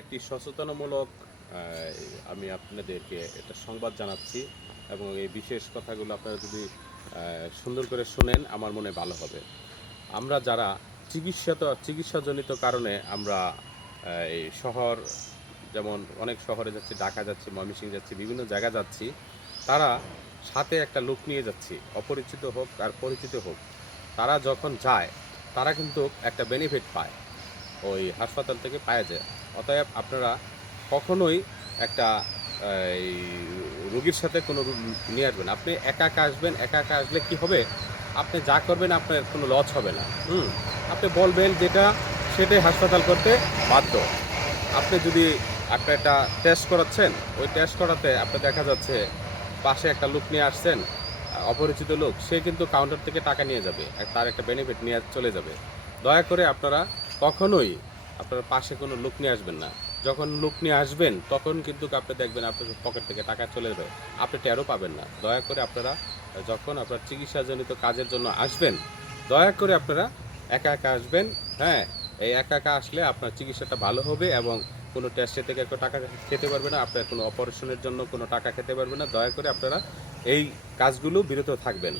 একটি সচেতনামূলক আমি আপনাদেরকে একটা সংবাদ জানাচ্ছি এবং এই বিশেষ কথাগুলো আপনারা যদি সুন্দর করে শুনেন আমার মনে ভালো হবে। আমরা যারা চিকিৎসাজনিত কারণে আমরা এই শহর, যেমন অনেক শহরে যাচ্ছি, ঢাকা যাচ্ছি, ময়মনসিংহ যাচ্ছি, বিভিন্ন জায়গা যাচ্ছি, তারা সাথে একটা লোক নিয়ে যাচ্ছি, অপরিচিত হোক আর পরিচিত হোক, তারা যখন যায় তারা কিন্তু একটা বেনিফিট পায়, ওই হাসপাতাল থেকে পাওয়া যায়। অতএব আপনারা কখনোই একটা এই রুগীর সাথে কোনো নিয়ে আসবেন। আপনি একা একা আসবেন, একা একা আসলে কি হবে, আপনি যা করবেন আপনার কোনো লস হবে না। আপনি বলবেন যেটা, সেটাই হাসপাতাল করতে বাধ্য। আপনি যদি একটা টেস্ট করাচ্ছেন, ওই টেস্ট করাতে আপনি দেখা যাচ্ছে পাশে একটা লোক নিয়ে আসছেন, অপরিচিত লোক, সে কিন্তু কাউন্টার থেকে টাকা নিয়ে যাবে, তার একটা বেনিফিট নিয়ে চলে যাবে। দয়া করে আপনারা কখনোই আপনার পাশে কোনো লোক নিয়ে আসবেন না। যখন লোক নিয়ে আসবেন তখন কিন্তু আপনি দেখবেন আপনার পকেট থেকে টাকা চলে যাবে, আপনি টেরও পাবেন না। দয়া করে আপনারা যখন আপনার চিকিৎসাজনিত কাজের জন্য আসবেন, দয়া করে আপনারা একা একা আসবেন। হ্যাঁ, এই একা একা আসলে আপনার চিকিৎসাটা ভালো হবে এবং কোনো টেস্টে থেকে একটা টাকা খেতে পারবে না, আপনার কোনো অপারেশনের জন্য কোনো টাকা খেতে পারবে না। দয়া করে আপনারা এই কাজগুলো বিরত থাকবেন।